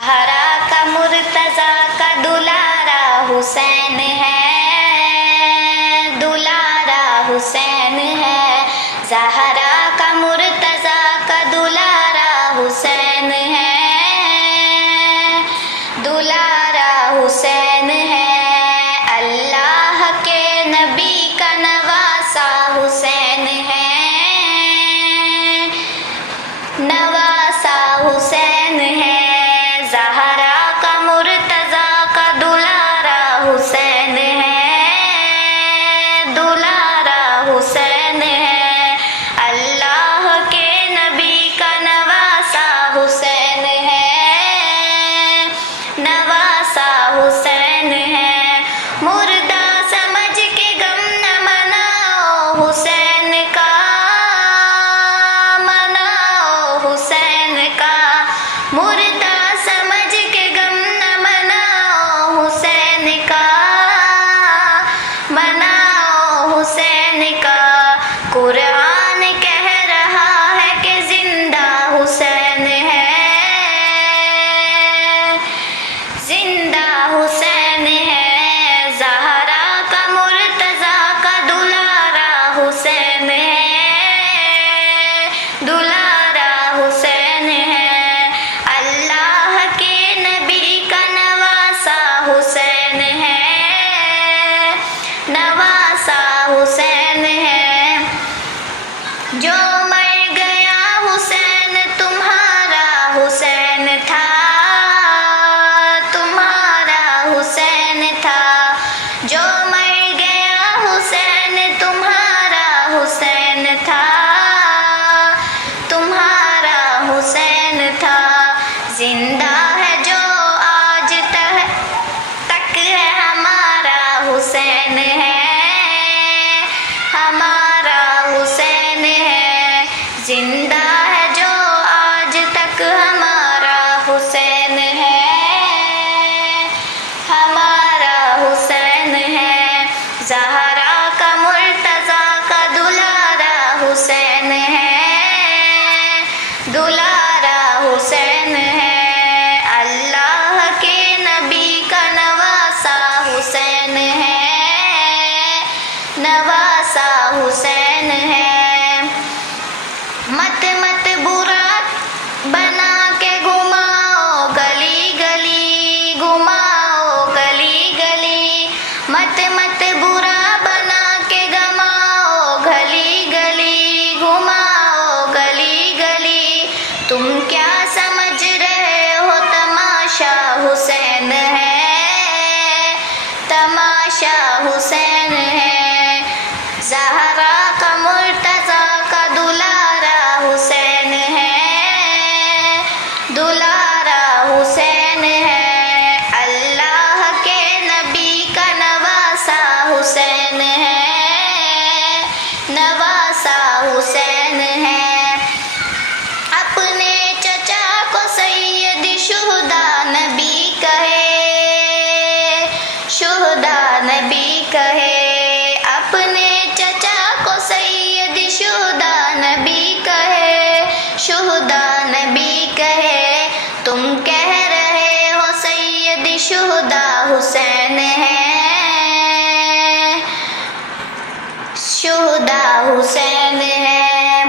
زہرا کا مرتضیٰ کا دلارا حسین ہے، دلارا حسین ہے۔ زہرا کا مرتضیٰ کا دلارا حسین ہے، دلارا حسین ہے۔ اللہ کے نبی کا نواسا حسین ہے، نواسا حسین ہے۔ زہرا کا مرتضیٰ کا دلارا حسین ہے، دلارا حسین ہے۔ اللہ کے نبی کا نواسا حسین ہے، نواسا حسین ہے۔ مردہ سمجھ کے غم نہ مناؤ حسین کا، مناؤ حسین کا۔ مردہ سمجھ کے غم نہ مناؤ حسین کا، مناؤ حسین کا۔ قرآن کہہ رہا ہے کہ زندہ حسین ہے، زندہ حسین ہے۔ زہرا کا مرتضیٰ کا دلارا حسین ہے، دلارا حسین ہے۔ اللہ کے نبی کا نواسا حسین ہے، نواسا حسین ہے۔ جو مر گیا حسین تمہارا حسین تھا، تمہارا حسین تھا۔ جو مر گیا حسین تمہارا حسین تھا، تمہارا حسین تھا۔ زندہ ہے جو آج تک ہے ہمارا حسین ہے، ہمارا حسین ہے۔ زندہ ہے جو آج تک ہمارا حسین ہے، ہمارا حسین ہے۔ زہرا کا مرتضیٰ کا دلارا حسین ہے، دلارا حسین ہے۔ اللہ کے نبی کا نواسا حسین ہے، نواسا حسین ہے۔ مت مت برا بنا کے گھماؤ گلی گلی، گھماؤ گلی گلی۔ مت مت برا بنا کے گھماؤ گلی گلی، گھماؤ گلی گلی۔ تم کیا سمجھ رہے ہو تماشا حسین ہے، تماشا حسین ہے۔ زہرا کا مرتضیٰ کا دلارا حسین ہے، دلارا حسین ہے۔ اللہ کے نبی کا نواسا حسین ہے، نواسا حسین ہے۔ اپنے چچا کو سید شہداء نبی کہے، شہداء نبی کہے۔ اپنے چچا کو سید شہداء نبی کہے، شہداء نبی کہے۔ تم کہہ رہے ہو سید شہداء حسین ہے، شہداء حسین ہے۔